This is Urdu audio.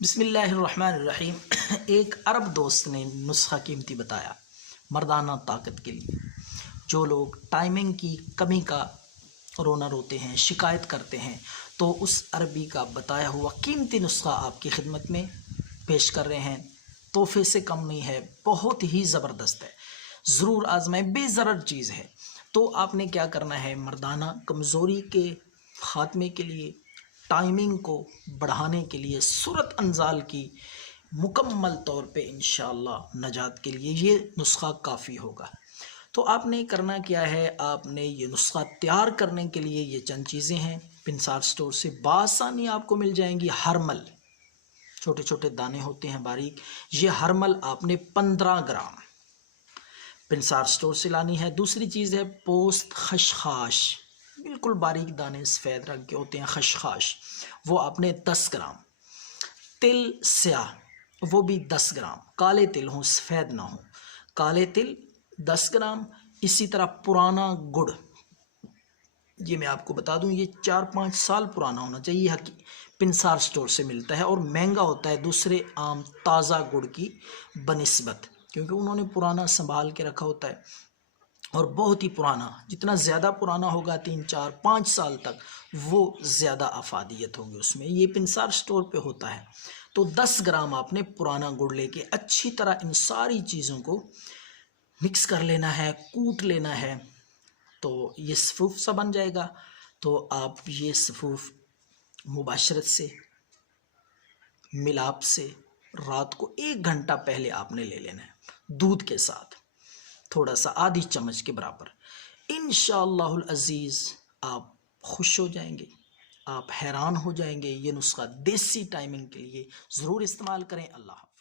بسم اللہ الرحمن الرحیم۔ ایک عرب دوست نے نسخہ قیمتی بتایا مردانہ طاقت کے لیے۔ جو لوگ ٹائمنگ کی کمی کا رونا روتے ہیں، شکایت کرتے ہیں، تو اس عربی کا بتایا ہوا قیمتی نسخہ آپ کی خدمت میں پیش کر رہے ہیں۔ تحفے سے کم نہیں ہے، بہت ہی زبردست ہے، ضرور آزمائیں، بے ضرر چیز ہے۔ تو آپ نے کیا کرنا ہے، مردانہ کمزوری کے خاتمے کے لیے، ٹائمنگ کو بڑھانے کے لیے، صورت انزال کی مکمل طور پہ انشاءاللہ نجات کے لیے یہ نسخہ کافی ہوگا۔ تو آپ نے کرنا کیا ہے، آپ نے یہ نسخہ تیار کرنے کے لیے یہ چند چیزیں ہیں، پنسار سٹور سے بآسانی آپ کو مل جائیں گی۔ ہرمل، چھوٹے چھوٹے دانے ہوتے ہیں باریک، یہ ہرمل آپ نے 15 گرام پنسار سٹور سے لانی ہے۔ دوسری چیز ہے پوست خشخاش، بالکل باریک دانے سفید رنگ کے ہوتے ہیں، خشخاش، وہ آپ نے 10 گرام۔ تل سیاہ، وہ بھی 10 گرام، کالے تل ہوں، سفید نہ ہوں، کالے تل 10 گرام۔ اسی طرح پرانا گڑ، یہ میں آپ کو بتا دوں یہ 4-5 سال پرانا ہونا چاہیے، یہ پنسار سٹور سے ملتا ہے اور مہنگا ہوتا ہے دوسرے عام تازہ گڑ کی بنسبت، کیونکہ انہوں نے پرانا سنبھال کے رکھا ہوتا ہے اور بہت ہی پرانا، جتنا زیادہ پرانا ہوگا 3-4-5 سال تک، وہ زیادہ افادیت ہوگی اس میں، یہ پنسار سٹور پہ ہوتا ہے۔ تو 10 گرام آپ نے پرانا گڑ لے کے اچھی طرح ان ساری چیزوں کو مکس کر لینا ہے، کوٹ لینا ہے، تو یہ صفوف سا بن جائے گا۔ تو آپ یہ صفوف مباشرت سے، ملاپ سے رات کو 1 گھنٹہ پہلے آپ نے لے لینا ہے، دودھ کے ساتھ تھوڑا سا، آدھی چمچ کے برابر۔ انشاءاللہ العزیز آپ خوش ہو جائیں گے، آپ حیران ہو جائیں گے۔ یہ نسخہ دیسی ٹائمنگ کے لیے ضرور استعمال کریں۔ اللہ حافظ۔